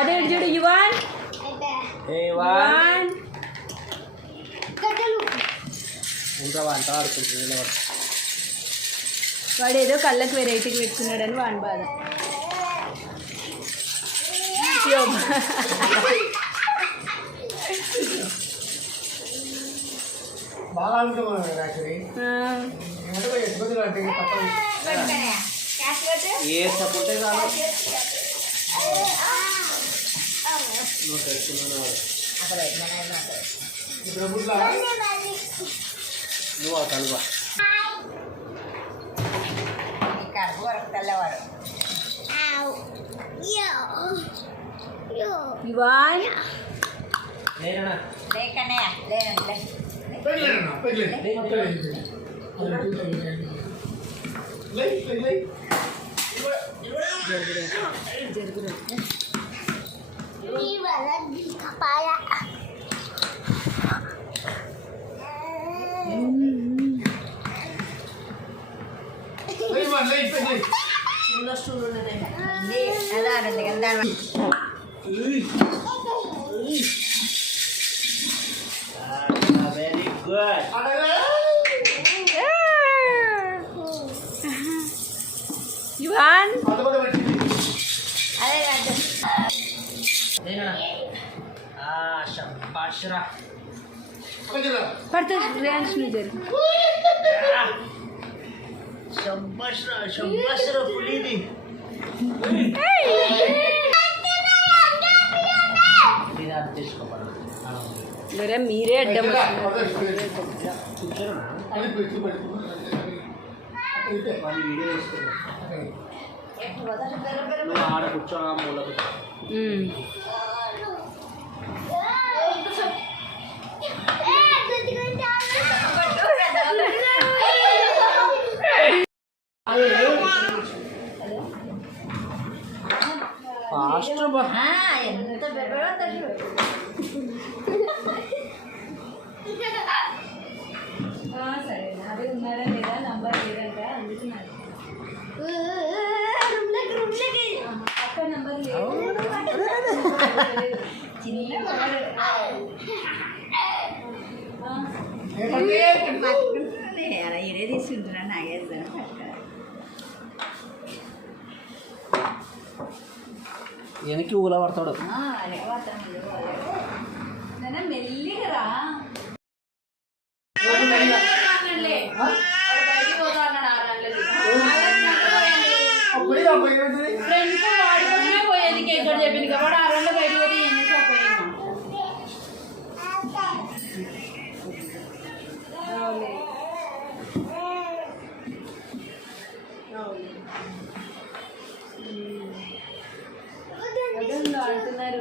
అదే చూడు యువన్ యువన్ ఉంటావంట ఆడుకుంటున్నా వాడు ఏదో కళ్ళకి వెరైటీకి పెట్టుకున్నాడని వాడి బాధ. బాగా ఆడుకుంటున్నాను యాక్చువల్లీ ఏ సపోర్టే కాదు నువ్వు తెలుసుకున్నాను నువ్వు కలువ తెల్లవాడు యువన్ లేనా లేకనే లేనండి వెరీ గుడ్ యువన్ అదే శబాష్రా పడుతుంది రియాన్స్ నువ్వు జరుగు. శబాష్రా శబాష్రా పులిది మరే మీరే అడ్డం ఆడ కూర్చోగా మూలకు ఫాస్ట్ ఎంత సరే అదే ఉన్నారా లేదా నంబర్ లేదంట అందుకున్నాను అక్క నంబర్ లేదు ఇదే తీసుకుంటున్నా నాగేస్తాను వెనక్కి ఊల పడతాడు మెల్లిగా రా ఫ్రెండ్స్ వాడుకునే పోయేది కేక్ చెప్పింది కాబట్టి ఆ రెండు బయట పోతే ఏం చేసా పోయింది ఆడుతున్నారు.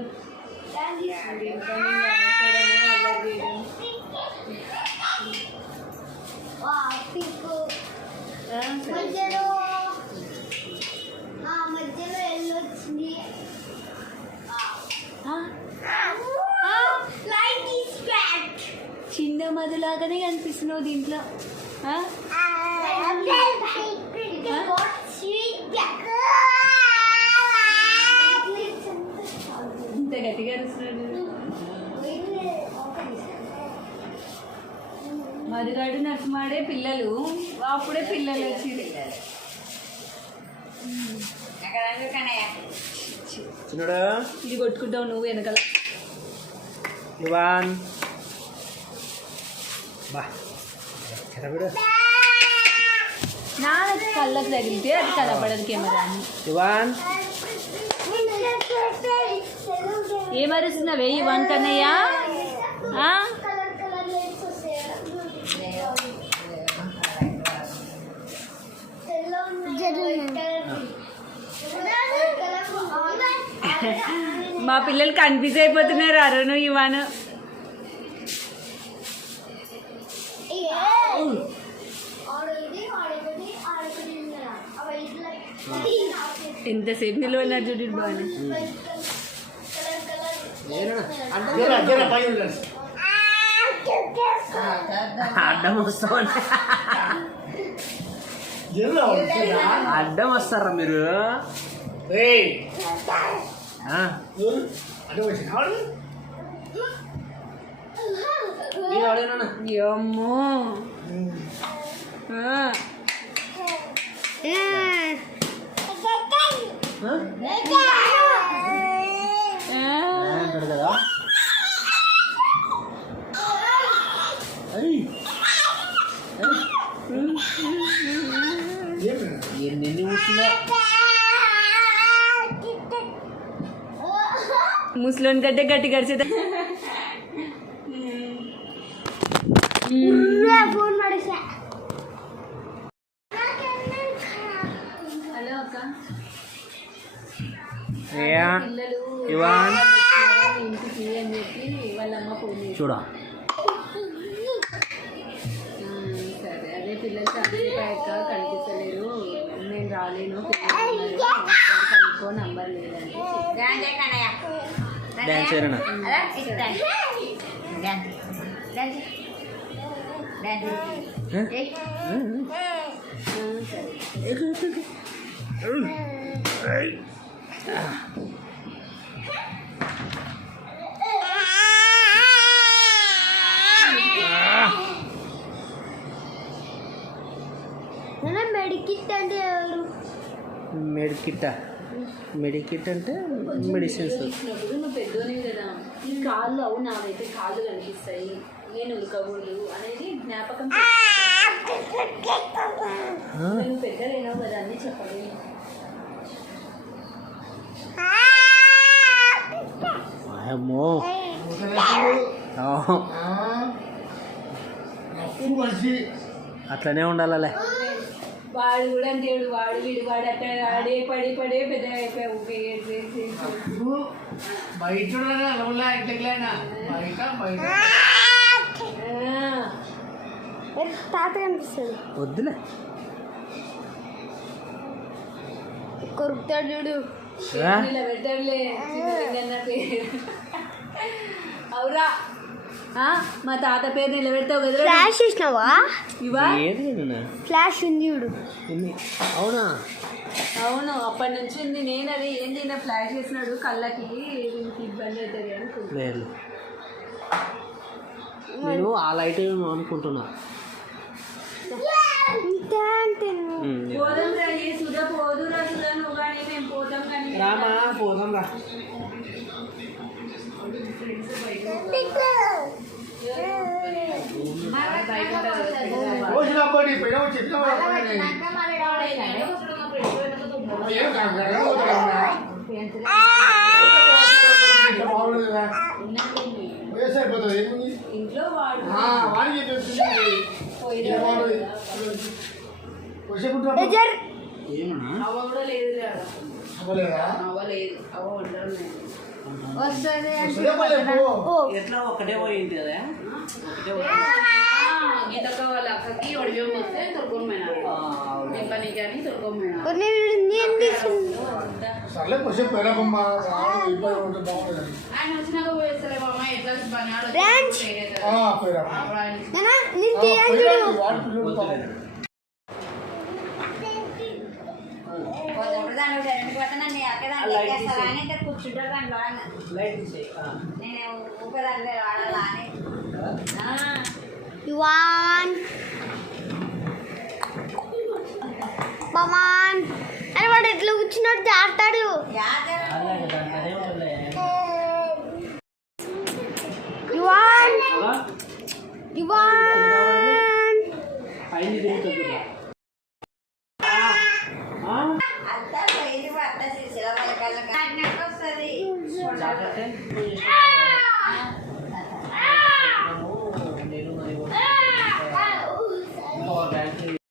చిన్న మధులాగానే కనిపిస్తున్నావు దీంట్లో. ఇంత గట్టిగా అరుస్తున్నాడు. మధుగాడు నరసింహాడే పిల్లలు అప్పుడే పిల్లలు వచ్చి ఇది కొట్టుకుంటావు నువ్వు వెనకాల. ఇవాన్ నా కళ్ళకు తగిలితే అది కనపడదు కెమెరా అని. ఇవాన్ ఏమరుస్తున్నావే ఇవాన్ కన్నయ్య? మా పిల్లలు కన్ఫ్యూజ్ అయిపోతున్నారు అరుణ్ ఇవాన్. ఎంతసేపు నిలవన్నారు చూడు బాగా. అడ్డం వస్తామండి, అడ్డం వస్తారా మీరు? అంటే వచ్చినాడు మీరు ఆడేనా అమ్మో కదా ఎన్ని కూర్చున్నా ముసలోని కంటే గట్టి గడిచేదా హలో అక్క పిల్లలు ఇంటికి అని చెప్పి వాళ్ళ అమ్మ ఫోన్ చేసి చూడా సరే అదే పిల్లలు చనిపోయాక కనిపిస్తలేరు నేను రాలేను కనుక్కో నంబర్ లేదండి డ్యాన్స్ చేయరనా మెడికిట్ అంటే ఎవరు? మెడికిట్ అంటే మెడిసిన్స్. చూసినప్పుడు నువ్వు పెద్దోనివి కదా ఈ కాళ్ళు అవును నావైతే కాళ్ళు కనిపిస్తాయి నేను ఉరకకూడదు అనేది జ్ఞాపకం నువ్వు పెద్దలేనావు కదా అని చెప్పలేదు. అమ్మో అట్లనే ఉండాలలే. వాడు కూడా అంటే వాడు వాడు అట్లా ఆడే పడి పెద్ద అయిపోయావు. తాత కనిపిస్తుంది. వద్దులే కొరుకుతాడు చూడు. ఇలా పెట్టర్లే అవురా మా తాత పేరు నిలబెడతావు కదా. ఫ్లాష్ చూసినావా? ఇవా ఫ్లాష్ ఉంది చూడు. అవునా? అవును అప్పటి నుంచి ఉంది. నేను అది ఏంటి నా ఫ్లాష్ చేసినాడు కళ్ళకి ఇబ్బంది అవుతుంది అనుకుంటున్నాను. లేదు నేను ఆ లైట్ అనుకుంటున్నా. పోదాం రా సుధా పోదురా సుధా నువ్వు కానీ మేము పోతాం కానీ రామా పోదాం రా. ఇంట్లో వాడు అవ్వ కూడా లేదు అవ్వలేదు అవ్వ ఉండరు వస్తుంది ఎట్లా ఒకటే పోయింది కదా. గీతక్క వాళ్ళ అక్కకి ఒడివేం వస్తే తొడుకోమైనారు పని కానీ తొడుకోమైనారు. ఆయన వచ్చినాక పోయేస్తారే బామ్మ ఎట్లా పని కూర్చుంటారు దాంట్లో నేను ఊపేదాన్ని వాడాలా అని పమాన్ అని వాడు ఎట్లా కూర్చున్నాడు జారుతాడు. అంతా పోయింది అట్లా వస్తుంది